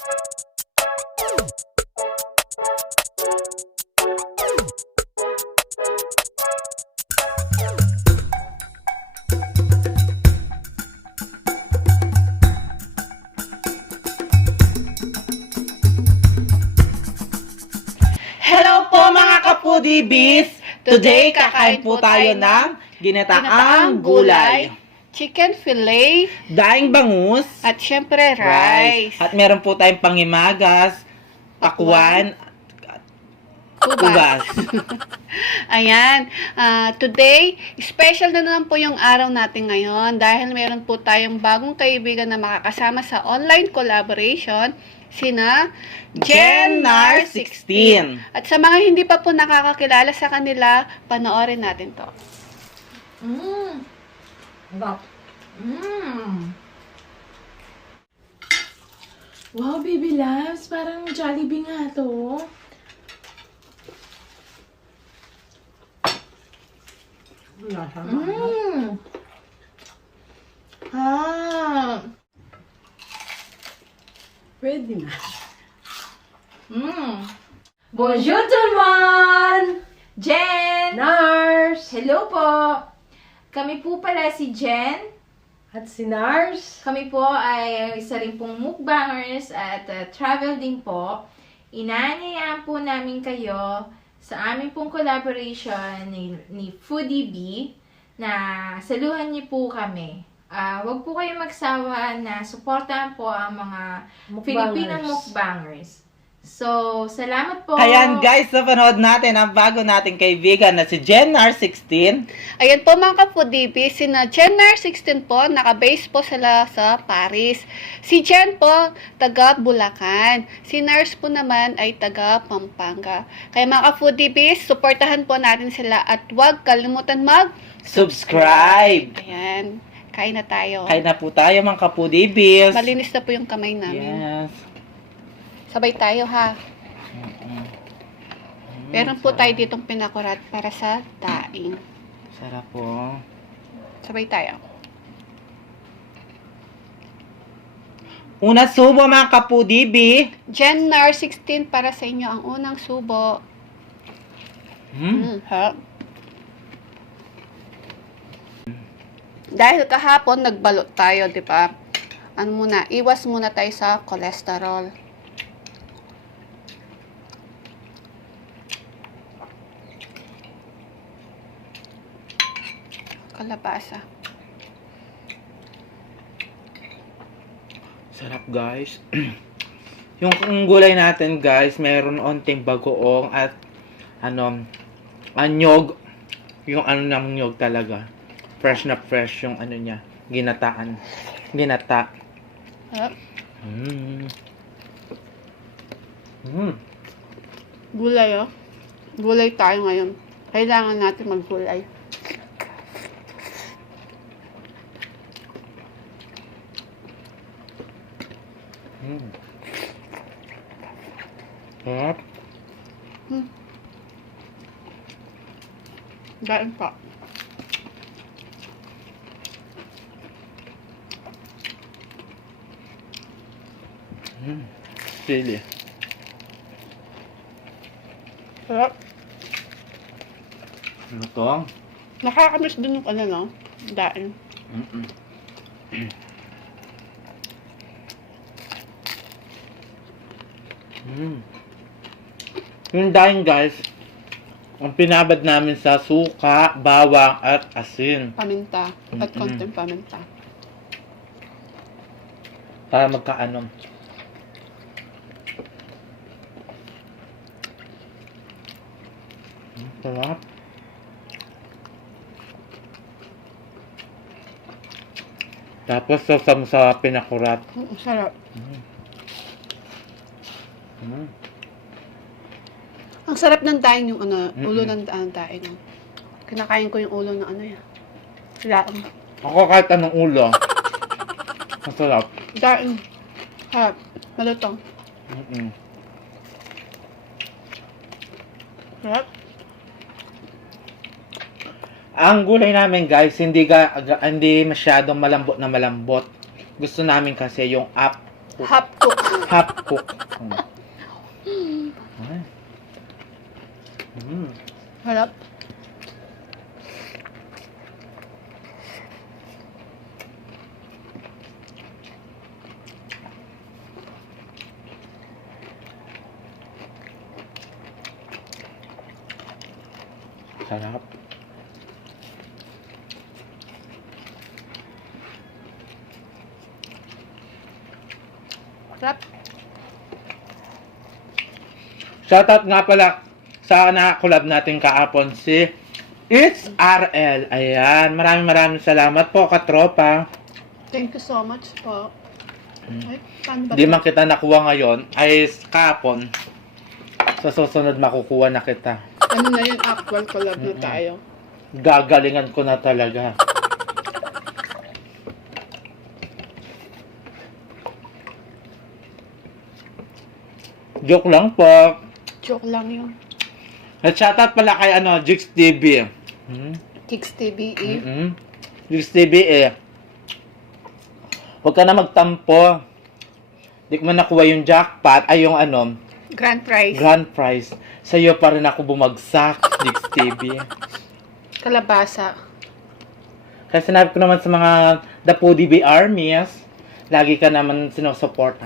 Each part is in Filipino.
Hello po mga ka-foodies! Today, kakain po tayo ng ginataang gulay, chicken fillet, daing bangus, at syempre rice. at meron po tayong pangimagas, pakwan, ubas. Ayan. Today, special na naman po yung araw natin ngayon dahil meron po tayong bagong kaibigan na makakasama sa online collaboration, sina Jennar 16. At sa mga hindi pa po nakakakilala sa kanila, panoorin natin to. Wow, baby loves, parang Jollibee nga to. Pwede na. Bonjour tout le monde! Jen! Nars! Hello po! Kami po pala si Jen. At si Nars? Kami po ay isa rin pong mukbangers at travel din po. Inaanyayaan po namin kayo sa aming pong collaboration ni Foodie Bee na saluhan niyo po kami. Huwag po kayong magsawa na suportahan po ang mga Filipinong mukbangers. So, salamat po. Ayan guys, napanood natin ang bago nating kaibigan na si Jennar 16. Ayan po mga ka-foodie, sina Jennar 16 po, naka-base po sila sa Paris. Si Jen po, taga Bulacan. Si Nars po naman ay taga Pampanga. Kaya mga ka-foodie, supportahan po natin sila at huwag kalimutan Subscribe! Ayan, kain na tayo. Kain na po tayo mga ka-foodies. Malinis na po yung kamay namin. Yes. Sabay tayo ha. Meron po tayo ditong pinakurat para sa daing. Sarap po. Sabay tayo. Una subo mga ka-foodie. Jennar 16 para sa inyo ang unang subo. Ha? Dahil kahapon nagbalot tayo, di ba? Ano muna, iwas muna tayo sa cholesterol. Kalabasa. Sarap guys. Yung gulay natin guys, meron onting bagoong at anyog. Yung ng nyog talaga. Fresh na fresh yung niya. Ginataan. Ginata. Huh? Gulay, oh. Gulay tayo ngayon. Kailangan natin maggulay. Sarap. Dahil pa. Chili. Sarap. Ano to? Nakakamiss din yung no? Daing. Yung daing guys, ang pinabad namin sa suka, bawang at asin. Paminta. At konting paminta. Para magkaano. Sarap. Tapos sasam sa pinakurat. Sarap. Ang sarap ng daing yung ulo ng daing. Kinakain ko yung ulo ng yan. Daing. Ako kahit anong ulo. Masarap. Daing. Harap. Malutong. Sarap. Ang gulay namin guys, hindi masyadong malambot na malambot. Gusto namin kasi yung half Half cook. Half cook. Ay. Harap. Sarap. Harap. Shoutout nga pala sa nakakulab natin kaapon si It's RL. Ayan. Maraming salamat po, katropa. Thank you so much po. Ay, paano ba? Di man kita nakuha ngayon, ay kaapon. Sa susunod makukuha na kita. Ano na yun, actual collab na tayo. Gagalingan ko na talaga. Joke lang po. Joke lang yun. At shoutout pala kay Jix TV. Kicks TVE. Jix TV huwag ka na magtampo. Di ko man nakuha yung jackpot, ay yung Grand prize. grand prize. Sa'yo pa rin ako bumagsak, Jix TV. Kalabasa. Kasi sinabi ko naman sa mga The Foodie Bee Armies, lagi ka naman sinusuporta.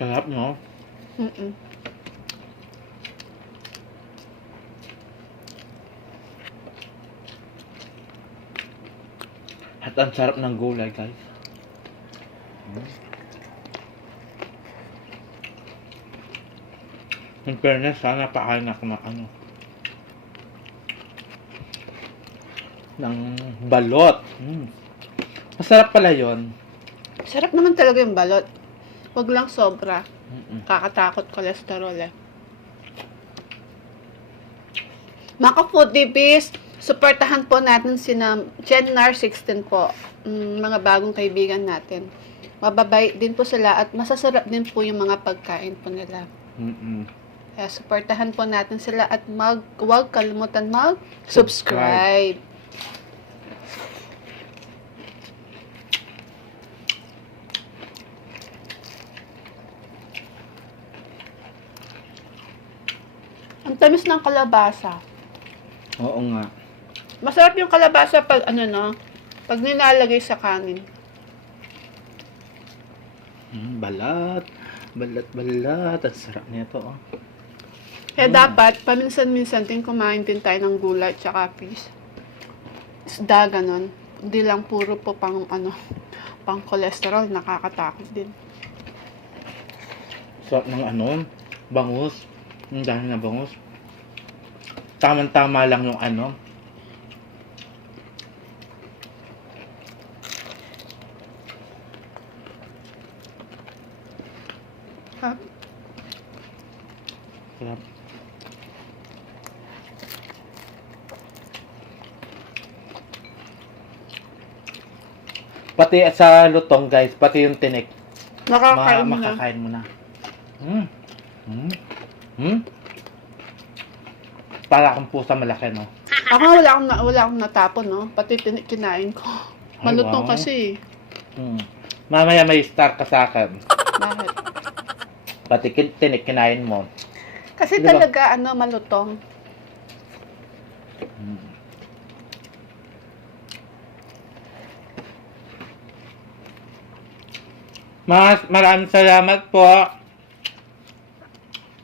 Sarap, no? At ang sarap ng gulay, guys. In fairness, sana pakain ako ng balot. Masarap pala yon. Sarap naman talaga yung balot. Huwag lang sobra. Kakatakot cholesterol eh. Mga foodie bees, suportahan po natin sina Jennar16 po. Mga bagong kaibigan natin. Mababait din po sila at masasarap din po yung mga pagkain po nila. Kaya suportahan po natin sila at huwag kalimutan mag-subscribe. Ang tamis ng kalabasa. Oo nga. Masarap yung kalabasa pag pag nilalagay sa kanin. Balat. Balat. Ang sarap nito, oh. Kaya dapat, paminsan-minsan din kumain din tayo ng gulay at saka fish. Isda, ganon. Hindi lang puro po pang cholesterol, nakakatakot din. Sarap ng bangus. Ang dami na bangus. Tama-tama lang yung Ha? Sarap. Pati sa lutong, guys, pati yung tinik. Nakakain mo na. Makakain mo na. Para akong pusa malaki, no? Ako wala akong natapon, no? Pati kinain ko. Malutong wow. kasi. Mamaya may star ka sa akin. Bakit? Pati tinik kinain mo. Kasi Diba? talaga, malutong. Maraming salamat po.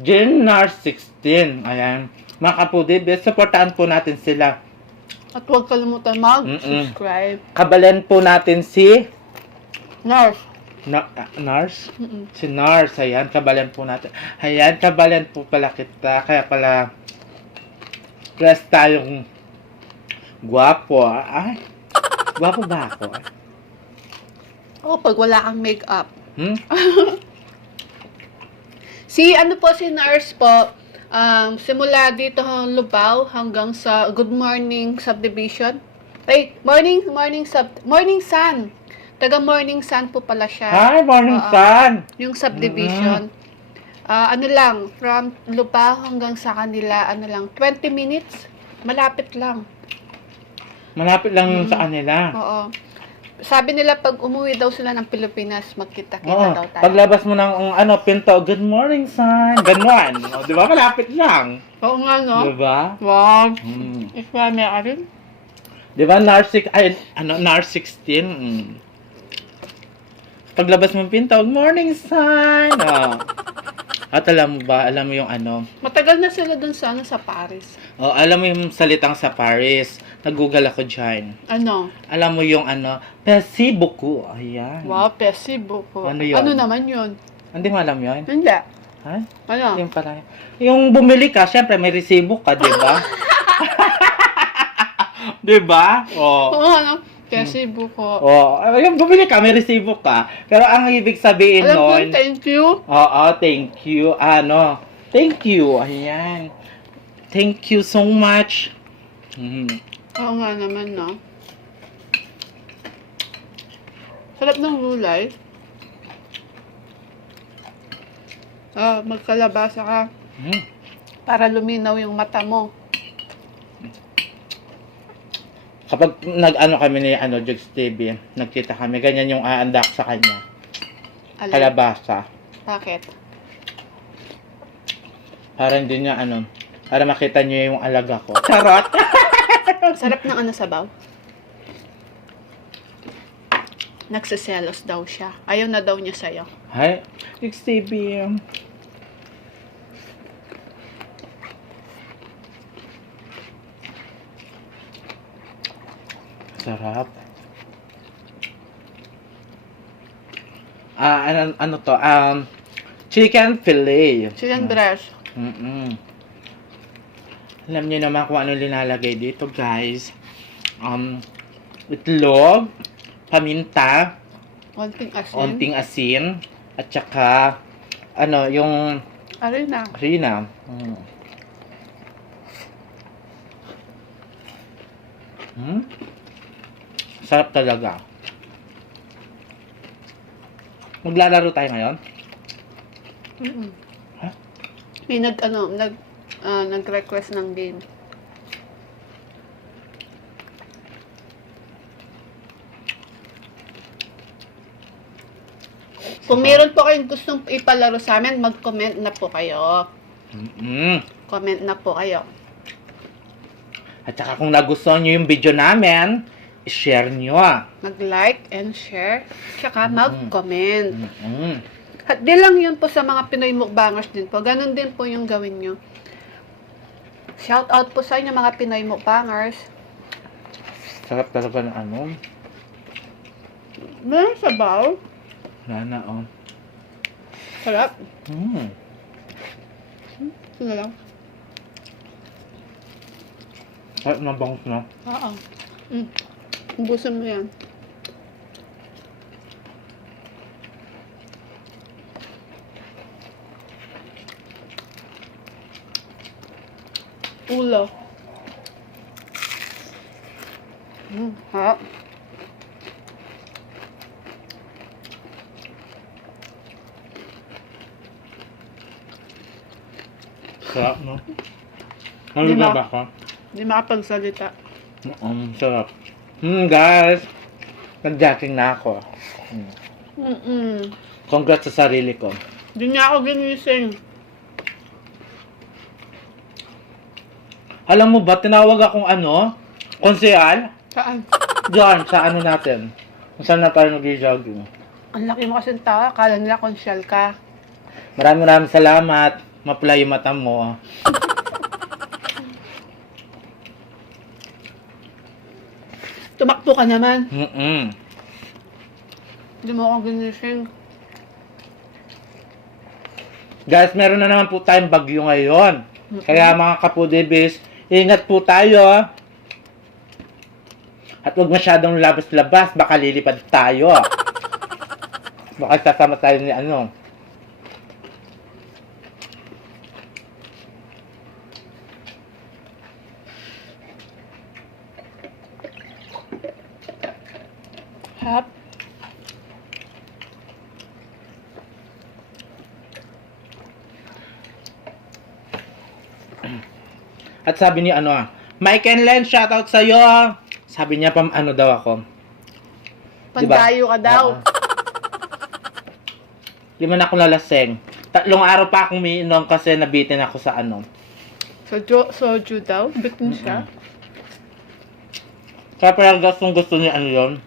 Jennar16. Ayan. Mga kapudibis, supportaan po natin sila. At huwag kalimutan mag-subscribe. Kabalen po natin si Nurse. Nars? Mm-mm. Si Nars. Ayan, kabalen po natin. Ayan, kabalen po pala kita. Kaya pala press tayong guwapo. Ay, guwapo ba ako? Oh, pag wala kang makeup. Si Nurse po, simula dito Lubao hanggang sa Good Morning Subdivision. Ay, Morning Sun. Taga Morning Sun po pala siya. Hi, Morning Oo. Sun! Yung subdivision. Ano lang, from Lupa hanggang sa kanila, 20 minutes. Malapit lang. Malapit lang sa kanila. Oo. Sabi nila pag umuwi daw sila ng Pilipinas, magkita-kita Oo. daw tayo. Paglabas mo ng pinto, good morning, Sun! Ganon. O, di ba? Malapit lang. Oo nga, no? Di ba? Wow. Mm. Ikaw, may arin? Di ba, NAR 16? Paglabas mo ng pinto, good morning, Sun! At alam mo yung Matagal na sila dun sa, sa Paris. alam mo yung salitang sa Paris. Nag-google ako dyan. Ano? Alam mo yung merci beaucoup. Ayan. Wow, pesi buko. Ano yun? Ano naman yun? Hindi mo alam yun? Hindi. Ha? Ano? Yung pala. Yung bumili ka, syempre may resibo ka, di ba? Di ba? Oh. Oo, ano? Pesi buko. Oh, yung bumili ka, may resibo ka. Pero ang ibig sabihin Alam ko, nun, thank you. oo, thank you. Thank you. Ayan. Thank you so much. Oo nga naman, no? Sarap ng gulay. Magkalabasa ka para luminaw yung mata mo. Kapag kami ni Jugs TV, nagkita kami, ganyan yung aandak sa kanya. Alam? Kalabasa. Bakit? Para hindi niya para makita niyo yung alaga ko. Charot! Sarap ng sabaw. Nagsiselos daw siya. Ayaw na daw niya sa'yo. Hi, Jugs TV. Sarap. Chicken fillet. Chicken breast. Alam niyo naman kung ano linalagay dito, guys. Itlog, paminta, Konting asin. onting asin, at saka, yung Arena. harina. Sarap talaga. Maglalaro tayo ngayon? Ha? May nag-request ng game. Kung meron po kayong gustong ipalaro sa amin, mag-comment na po kayo. Comment na po kayo. At saka kung nagustuhan nyo yung video namin, i-share nyo. Mag-like and share, tsaka mag-comment. At di lang yun po sa mga Pinoy mukbangers din po. Ganon din po yung gawin nyo. Shout out po sa inyo mga Pinoy mukbangers. Sarap talaga ng Meron sabaw. Nana, Sarap. Sige lang. Sarap ng bangus na. Oo. Ubusin mo yan. Ulo. Harap. Sarap, no? Di Ano ba? ba ka? Hindi makapagsalita. Sarap. Guys, nag-jacking na ako. Congrats sa sarili ko. Hindi niya ako ginising. Alam mo ba, tinawag akong konsehal? Saan? Diyan, sa natin. Kung saan na tayo nag-jogging. Ang laki mo kasing tao. Akala nila konsyal ka. Maraming salamat. Mapula yung mata mo. Tumakbo ka naman. Hindi mo ako ginising. Guys, meron na naman po tayong bagyo ngayon. Kaya mga kapudibis, ingat po tayo. At huwag masyadong labas-labas, baka lilipad tayo. Baka sasama tayo ni Harap. At sabi niya Mike and Len, shoutout sa'yo. Sabi niya ano daw ako. Diba? Pandayo ka daw. Oo. Di man ako nalaseng. 3 araw pa akong umiinom kasi nabitin ako sa Soju daw? Bitin siya? Kaya parang gusto niya yun.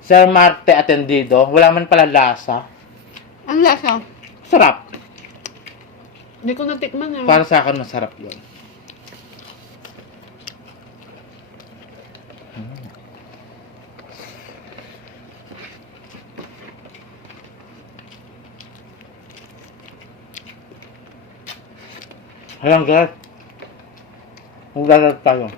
Sir Marte Atendido. Wala man pala lasa. Ang lasa? Sarap. Hindi ko natikman eh. Para sa akin masarap yun. Ayan guys. Maglalag tayo.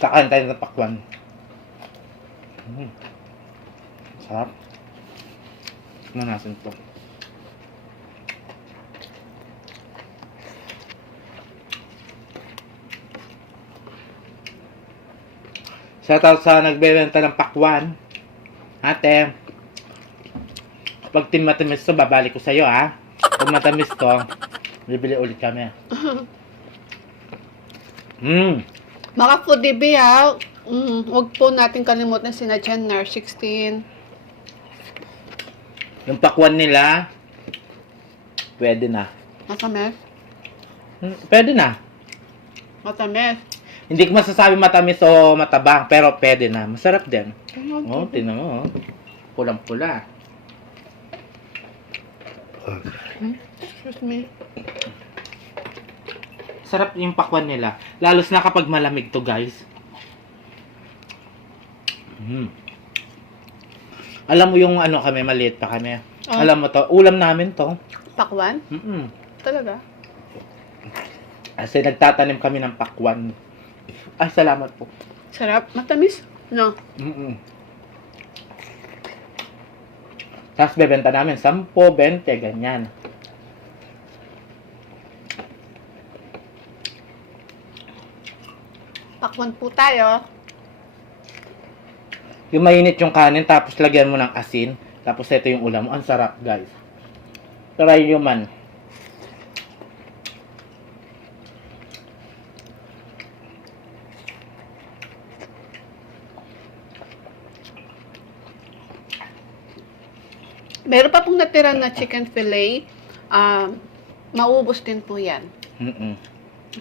Kakain tayo ng pakwan. Sarap. Tignan natin ito. Shoutout sa nagbebenta ng pakwan. Ate, pag matamis to, babalik ko sa'yo ha. Pag matamis to, bibili ulit kami. Mga foodie be ha. Huwag po natin kalimutan si Jenner 16. Yung pakwan nila, pwede na. Matamis? Pwede na. Matamis. Hindi ko masasabi matamis o matabang, pero pwede na. Masarap din. Oh, tingnan mo. Pulang-pula. Excuse me. Sarap yung pakwan nila. Lalos na kapag malamig to, guys. Alam mo yung kami, maliit pa kami. Alam mo to, ulam namin to. Pakwan? Talaga? Kasi nagtatanim kami ng pakwan. Ay, salamat po. Sarap? Matamis? No. Tapos bebenta namin 10, 20, ganyan. Pakwan po tayo. Yung mainit yung kanin, tapos lagyan mo ng asin. Tapos ito yung ulam mo. Ang sarap, guys. Try nyo man. Meron pa pong natira na chicken fillet. Maubos din po yan. Huwag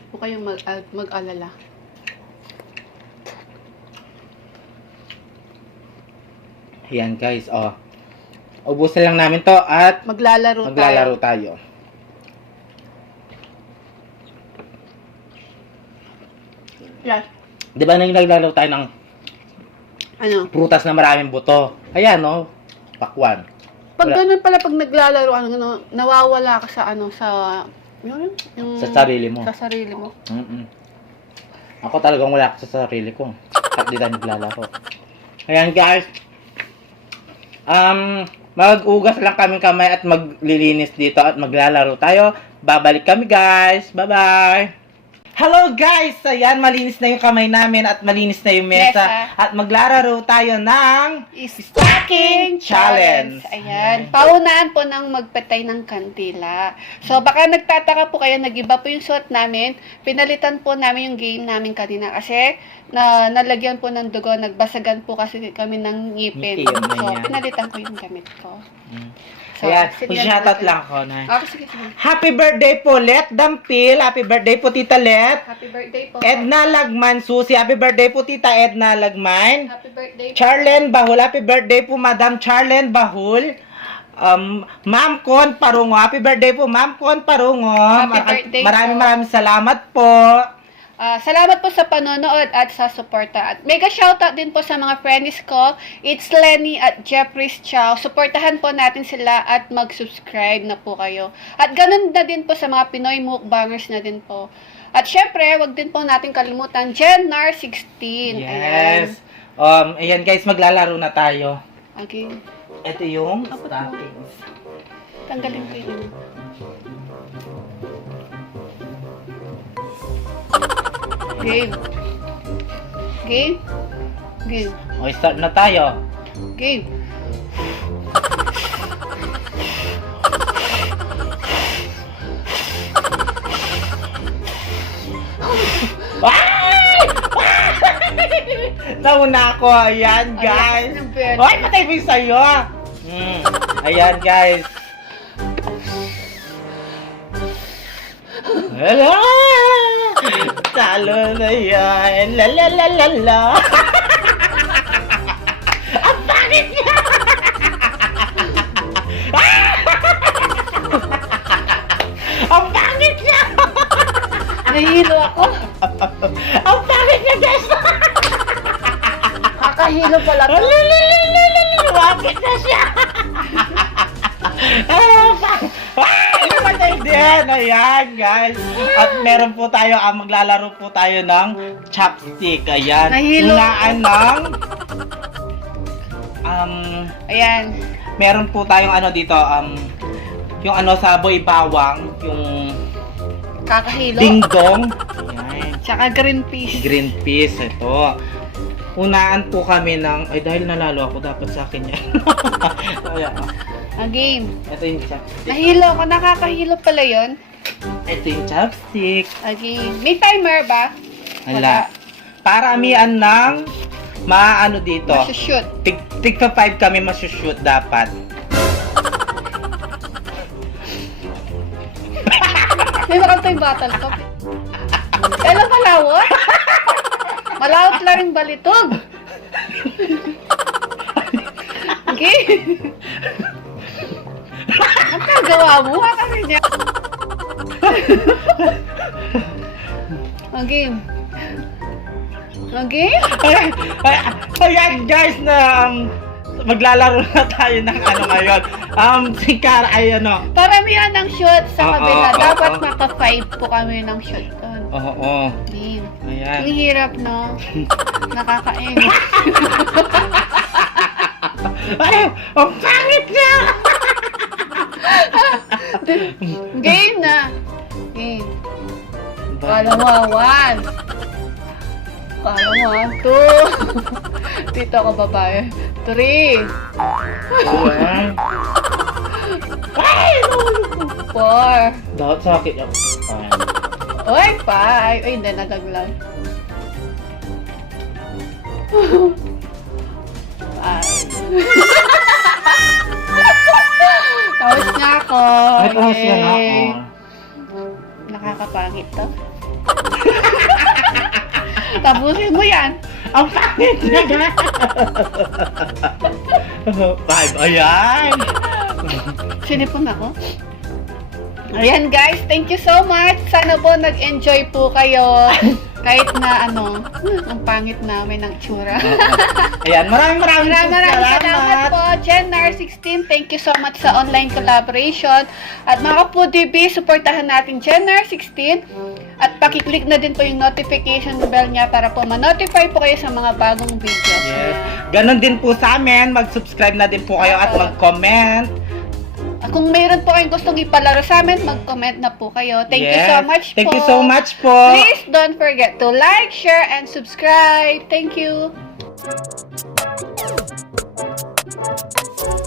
po kayong mag-alala. Yan guys, ubusin lang namin to at Maglalaro tayo. Yes. Di ba naglalaro tayo ng prutas na maraming buto? Ayan, pakwan. Pag ganun pala, pag naglalaro, nawawala ka sa yung Sa sarili mo. Sa sarili mo. Ako talagang wala ako sa sarili ko. At di tayo naglalaro. Ayan guys. Mag-ugas lang kaming kamay at maglilinis dito at maglalaro tayo. Babalik kami guys. Bye-bye. Hello guys! Ayan, malinis na yung kamay namin at malinis na yung mesa. At maglalaro tayo ng Stacking Challenge. Ayan. Paunahan po ng magpatay ng kandila. So, baka nagtataka po kayo, nag-iba po yung suot namin. Pinalitan po namin yung game namin kanina kasi nalagyan po ng dugo. Nagbasagan po kasi kami ng ngipin. So, pinalitan ko yung gamit ko. So, ayan, shoutout lang ako na. Sige. Happy birthday po, Let Dampil. Happy birthday po, Tita Let. Happy birthday po. Edna Lagman, Susi. Happy birthday po, Tita Edna Lagman. Happy birthday po. Charlen Bahul. Happy birthday po, Madam Charlen Bahul. Ma'am Con Parungo. Happy birthday po, Ma'am Con Parungo. Happy birthday Maraming salamat po. Salamat po sa panonood at sa suporta. At mega shoutout din po sa mga friends ko. It's Lenny at Jeffrey's Chow. Suportahan po natin sila at mag-subscribe na po kayo. At ganun na din po sa mga Pinoy mukbangers na din po. At syempre, wag din po natin kalimutan, Jenner 16. Yes. Ayan guys, maglalaro na tayo. Okay. Ito yung stockings. Tanggalin ko yun. Game. Okay, start na tayo. Game. Ay! Nauna ako. Ayan, guys. Ayan, Ben. Ay, patay mo yung sayo. Ayan, guys. Hello! Talo na yan. La la la la la. Ang pangit niya! Ang pangit niya! Nahihilo ako. Ang pangit niya, guys! Kakahilo pala to. Lumapit na siya! Namatay din! Ayan, guys. At meron po tayo, maglalaro po tayo ng chopstick. Ayan. Nahilo. Unaan ng... Ayan. meron po tayong ano dito, yung ano, saboy bawang, yung Kakahilo. dingdong. Ayan. Tsaka green peas. Green peas, ito. Unaan po kami ng, ay dahil nalalo ako, dapat sa akin yan. Ayan, Game. ito yung chopstick. Nahilo ako. Nakakahilo pala yun. Ito yung chopstick. Game. May timer ba? Wala. Paramihan ng maano dito. Masushoot. Tigpa 5 kami masushoot dapat. May makanta yung battle ko. Kailan malawot? Malawot lang rin balitog. Game. Ang kagawa mo? Kami niya. Game. Game? Ayan guys na maglalaro na tayo ng ano ngayon. Si Cara ay ano. Paramihan ng shot sa kabila. Oo, Dapat oo. maka 5 po kami ng shot doon. Oo. Game. Ayan. Ang hirap, no? Nakakaingit. Ay, ang pangit niya! Game na. Game. Kala mo, 1. Kala mo, 2. Dito ako babae. 3. Ayan. Ay! 4. Dapat sakit ako. Ayan. Oy, 5. Ay, hindi, nadaglag. 5. Tapos na ako. Ay, tapos yan ako. Yay. Nakakapangit to. Tapusin mo yan. Ang pangit niya, guys! 5. Ayan! Sinipon ako. Ayan guys, thank you so much. Sana po nag-enjoy po kayo. Kahit na ano, ang pangit namin ng tsura. Ayan, maraming Maraming salamat po, GenNar16. Thank you so much sa online collaboration. At mga ka-Foodie, supportahan natin GenNar16. At pakiclick na din po yung notification bell niya para po ma-notify po kayo sa mga bagong videos. Yes. Ganon din po sa amin. Mag-subscribe na din po kayo at mag-comment. Kung mayroon po kayong gustong ipalaro sa amin, mag-comment na po kayo. Thank you so much po. Thank you so much po. Please don't forget to like, share, and subscribe. Thank you.